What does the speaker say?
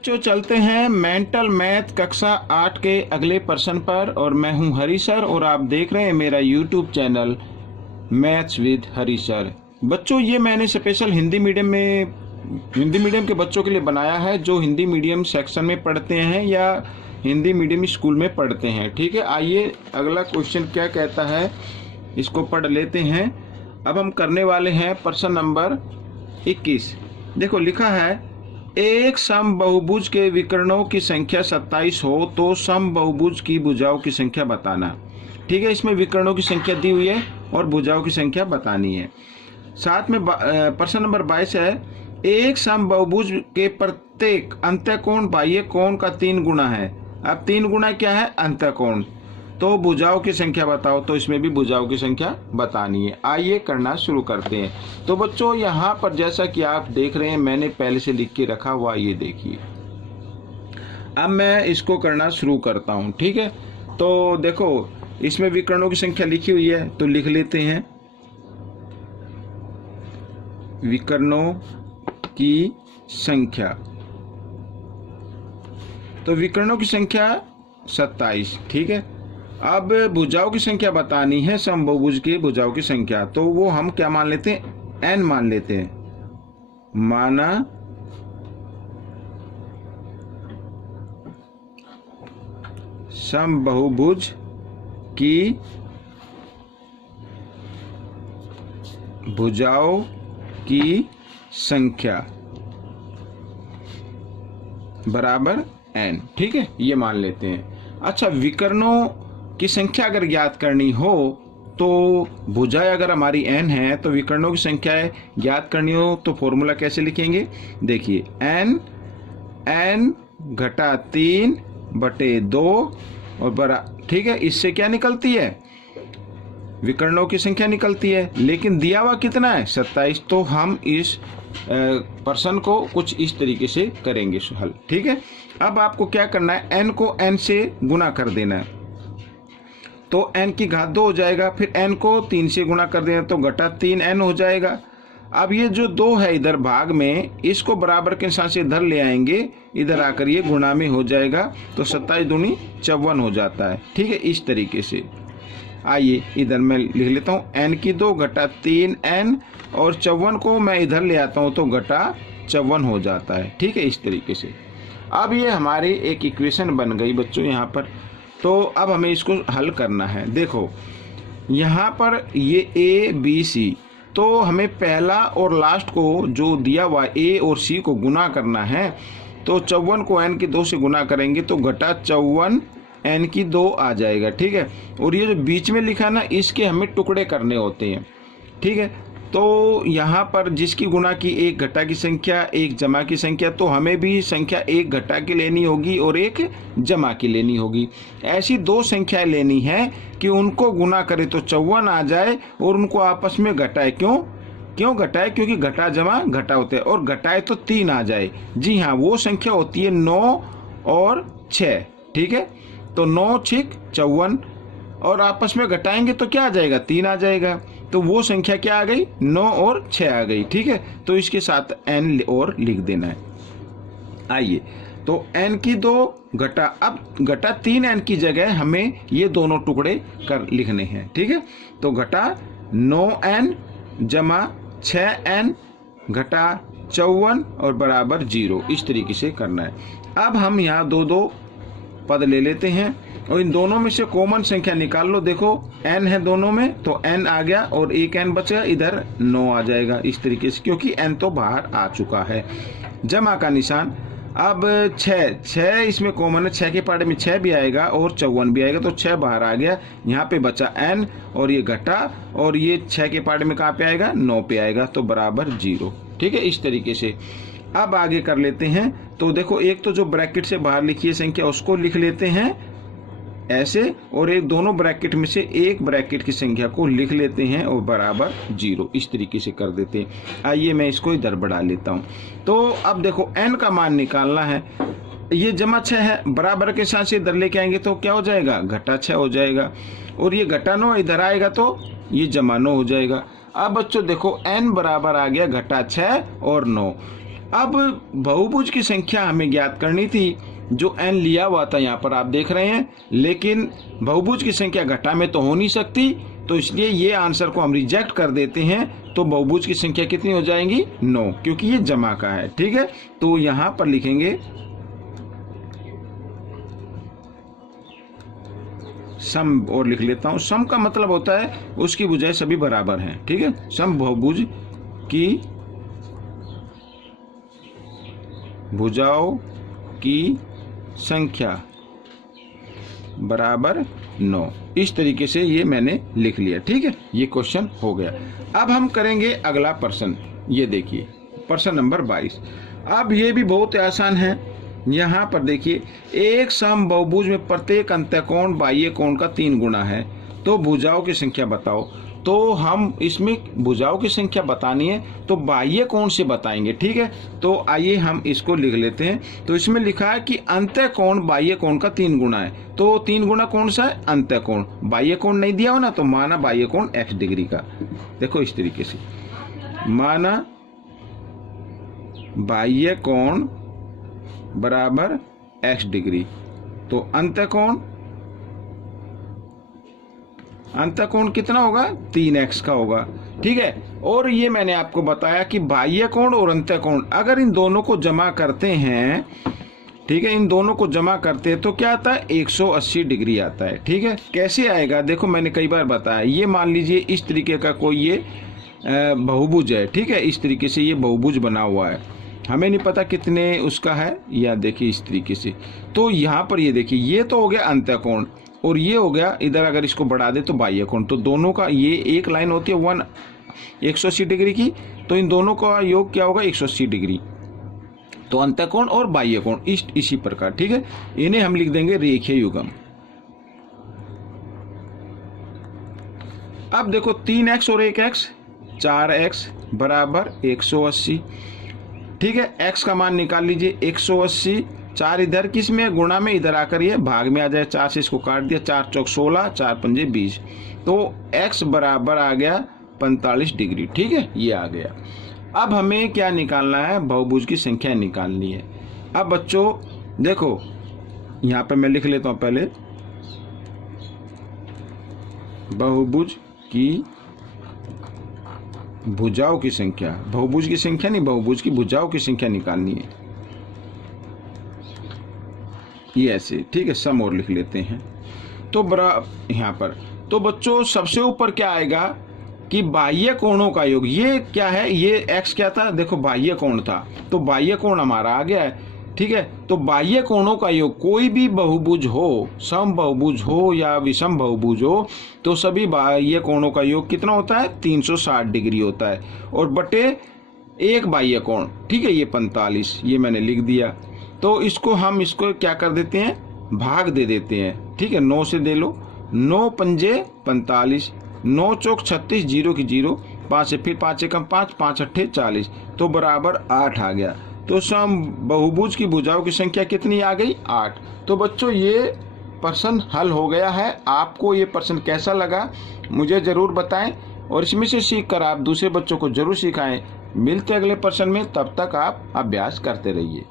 बच्चों चलते हैं मेंटल मैथ कक्षा 8 के अगले प्रश्न पर। और मैं हूं हरी सर और आप देख रहे हैं मेरा YouTube channel maths with Hari sir. बच्चों ये मैंने स्पेशल हिंदी मीडियम के बच्चों के लिए बनाया है जो हिंदी मीडियम सेक्शन में पढ़ते हैं या हिंदी मीडियम स्कूल में पढ़ते हैं। ठीक है, आइए अगला क्वेश्चन क्या कहता है इसको पढ़ लेते हैं। अब हम करने वाले हैं प्रश्न नंबर 21। देखो लिखा है, एक समबाहुभुज के विकर्णों की संख्या 27 हो तो समबाहुभुज की भुजाओं की संख्या बताना। ठीक है, इसमें विकर्णों की संख्या दी हुई है और भुजाओं की संख्या बतानी है। साथ में प्रश्न नंबर 22 है, एक समबाहुभुज के प्रत्येक अंत्यकोण बाह्य कोण का 3 गुना है। अब 3 गुना क्या है? अंत्यकोण। तो भुजाओं की संख्या बताओ, तो इसमें भी भुजाओं की संख्या बतानी है। आइए करना शुरू करते हैं। तो बच्चों यहाँ पर जैसा कि आप देख रहे हैं मैंने पहले से लिख के रखा हुआ, ये देखिए। अब मैं इसको करना शुरू करता हूँ। ठीक है, तो देखो इसमें विकर्णों की संख्या लिखी हुई है तो लिख लेते हैं। विकर्णों की संख्या, तो विकर्णों की संख्या 27। ठीक है, अब भुजाओं की संख्या बतानी है, समबाहुभुज की भुजाओं की संख्या। तो वो हम क्या मान लेते हैं? n मान लेते हैं। माना समबाहुभुज की भुजाओं की संख्या बराबर n। ठीक है, ये मान लेते हैं। अच्छा, विकर्णों की संख्या अगर ज्ञात करनी हो तो भुजाएं अगर हमारी n है तो विकर्णों की संख्या ज्ञात करनी हो तो फॉर्मूला कैसे लिखेंगे? देखिए, n घटा 3 बटे 2 और बड़ा। ठीक है, इससे क्या निकलती है? विकर्णों की संख्या निकलती है। लेकिन दिया हुआ कितना है? 27। तो हम इस प्रश्न को कुछ इस तरीके से करेंगे हल। ठीक है, अब आपको क्या करना है? n को n से गुना कर देना है तो n की घात 2 हो जाएगा। फिर n को 3 से गुना कर देना तो घटा 3n हो जाएगा। अब ये जो 2 है इधर भाग में, इसको बराबर के निशान से इधर ले आएंगे, इधर आकर ये गुणा में हो जाएगा तो 27 दूनी 54 हो जाता है। ठीक है, इस तरीके से। आइए इधर मैं लिख लेता हूँ, n की 2 घटा 3n और 54 को मैं इधर ले आता हूँ तो घटा 54 हो जाता है। ठीक है, इस तरीके से। अब ये हमारी एक इक्वेशन बन गई बच्चों यहाँ पर। तो अब हमें इसको हल करना है। देखो यहाँ पर ये a b c, तो हमें पहला और लास्ट को जो दिया हुआ a और c को गुना करना है। तो 54 को n की 2 से गुना करेंगे तो घटा 54 n की 2 आ जाएगा। ठीक है, और ये जो बीच में लिखा ना, इसके हमें टुकड़े करने होते हैं। ठीक है, तो यहाँ पर जिसकी गुणा की एक घटा की संख्या एक जमा की संख्या, तो हमें भी संख्या एक घटा की लेनी होगी और एक जमा की लेनी होगी। ऐसी 2 संख्याएं लेनी है कि उनको गुना करे तो 54 आ जाए और उनको आपस में घटाए। क्यों घटाए? क्योंकि घटा जमा घटा होते हैं और घटाए तो 3 आ जाए। जी हाँ, वो संख्या होती है 9 और 6। ठीक है, तो 9 6 54 और आपस में घटाएंगे तो क्या आ जाएगा? 3 आ जाएगा। तो वो संख्या क्या आ गई? 9 और 6 आ गई। ठीक है, तो इसके साथ n और लिख देना है। आइए, तो n की 2 घटा, अब घटा 3n की जगह हमें ये दोनों टुकड़े कर लिखने हैं। ठीक है, तो घटा 9n जमा 6n घटा 54 और बराबर 0। इस तरीके से करना है। अब हम यहाँ 2 पद ले लेते हैं और इन दोनों में से कॉमन संख्या निकाल लो। देखो n है दोनों में तो n आ गया और एक n बचा, इधर 9 आ जाएगा। इस तरीके से, क्योंकि n तो बाहर आ चुका है। जमा का निशान, अब 6 इसमें कॉमन है, 6 के पार्ट में 6 भी आएगा और 54 भी आएगा तो 6 बाहर आ गया। यहाँ पे बचा n और ये घटा और ये 6 के पार्ट में कहाँ पे आएगा? 9 पे आएगा तो बराबर 0। ठीक है, इस तरीके से। अब आगे कर लेते हैं। तो देखो, एक तो जो ब्रैकेट से बाहर लिखी है संख्या उसको लिख लेते हैं ऐसे, और एक दोनों ब्रैकेट में से एक ब्रैकेट की संख्या को लिख लेते हैं और बराबर 0। इस तरीके से कर देते हैं। आइए मैं इसको इधर बढ़ा लेता हूँ। तो अब देखो n का मान निकालना है। ये जमा 6 है, बराबर के साथ से इधर लेके आएंगे तो क्या हो जाएगा? घटा 6 हो जाएगा। और ये घटा 9 इधर आएगा तो ये जमा 9 हो जाएगा। अब बच्चों देखो n बराबर आ गया घटा 6 और 9। अब बहुभुज की संख्या हमें ज्ञात करनी थी, जो n लिया हुआ था यहाँ पर आप देख रहे हैं, लेकिन बहुभुज की संख्या घटा में तो हो नहीं सकती, तो इसलिए ये आंसर को हम रिजेक्ट कर देते हैं। तो बहुभुज की संख्या कितनी हो जाएंगी? 9, क्योंकि ये जमा का है। ठीक है, तो यहाँ पर लिखेंगे सम, और लिख लेता हूँ। सम का मतलब होता है उसकी भुजाएं सभी बराबर हैं। ठीक है, सम बहुभुज की भुजाओं की संख्या बराबर 9। इस तरीके से ये मैंने लिख लिया। ठीक है, ये क्वेश्चन हो गया। अब हम करेंगे अगला प्रश्न। ये देखिए प्रश्न नंबर 22। अब ये भी बहुत आसान है। यहाँ पर देखिए, एक सम बहुभुज में प्रत्येक अंतःकोण बाह्य कोण का 3 गुना है, तो भुजाओं की संख्या बताओ। तो हम इसमें भुजाओं की संख्या बतानी है तो बाह्य कोण से बताएंगे। ठीक है, तो आइए हम इसको लिख लेते हैं। तो इसमें लिखा है कि अंतःकोण बाह्य कोण का 3 गुना है। तो 3 गुना कौन सा है? अंतःकोण। बाह्य कोण नहीं दिया हो ना, तो माना बाह्य कोण x डिग्री का। देखो इस तरीके से माना बाह्य कोण बराबर x डिग्री, तो अंतःकोण कितना होगा? 3x का होगा। ठीक है, और ये मैंने आपको बताया कि बाह्य कोण और अंतःकोण अगर इन दोनों को जमा करते हैं, ठीक है, इन दोनों को जमा करते हैं तो क्या आता है? 180 डिग्री आता है। ठीक है, कैसे आएगा? देखो मैंने कई बार बताया। ये मान लीजिए इस तरीके का कोई ये बहुभुज है। ठीक है, इस तरीके से ये बहुभुज बना हुआ है, हमें नहीं पता कितने उसका है, या देखिए इस तरीके से। तो यहाँ पर ये देखिए, ये तो हो गया अंतःकोण और ये हो गया इधर, अगर इसको बढ़ा दे तो बाह्य कोण। तो दोनों का ये एक लाइन होती है 180 डिग्री की, तो इन दोनों का योग क्या होगा? 180 डिग्री। तो अंतःकोण और बाह्य कोण इसी प्रकार। ठीक है, इन्हें हम लिख देंगे रेखीय युग्म। अब देखो 3x और 1x 4x बराबर 180। ठीक है, x का मान निकाल लीजिए 180। 4 इधर किस में? गुणा में, इधर आकर ये भाग में आ जाए। 4 से इसको काट दिया, 4 चौक 16, 4 पंजे 20, तो x बराबर आ गया 45 डिग्री। ठीक है, ये आ गया। अब हमें क्या निकालना है? बहुभुज की संख्या निकालनी है। अब बच्चों देखो, यहाँ पे मैं लिख लेता हूँ पहले, बहुभुज की भुजाओं की संख्या, बहुभुज की संख्या नहीं, बहुभुज की भुजाओं की संख्या निकालनी है। ये ऐसे। ठीक है, सम और लिख लेते हैं। तो बराबर यहाँ पर, तो बच्चों सबसे ऊपर क्या आएगा कि बाह्य कोणों का योग। ये क्या है? ये x क्या था? देखो बाह्य कोण था, तो बाह्य कोण हमारा आ गया है। ठीक है, तो बाह्य कोणों का योग, कोई भी बहुभुज हो, सम बहुभुज हो या विषम बहुभुज हो, तो सभी बाह्य कोणों का योग कितना होता है? 360 डिग्री होता है, और बटे एक बाह्य कोण। ठीक है, ये 45, ये मैंने लिख दिया। तो इसको क्या कर देते हैं? भाग दे देते हैं। ठीक है, 9 से दे लो, 9 पंजे 45, 9 चौक 36, 0 की 0, 5 से फिर 5 एकम 5, 5 अट्ठे 40, तो बराबर 8 आ गया। तो सम बहुभुज की भुजाओं की संख्या कितनी आ गई? 8। तो बच्चों ये प्रश्न हल हो गया है। आपको ये प्रश्न कैसा लगा मुझे ज़रूर बताएं, और इसमें से सीखकर आप दूसरे बच्चों को ज़रूर सिखाएं। मिलते अगले प्रश्न में, तब तक आप अभ्यास करते रहिए।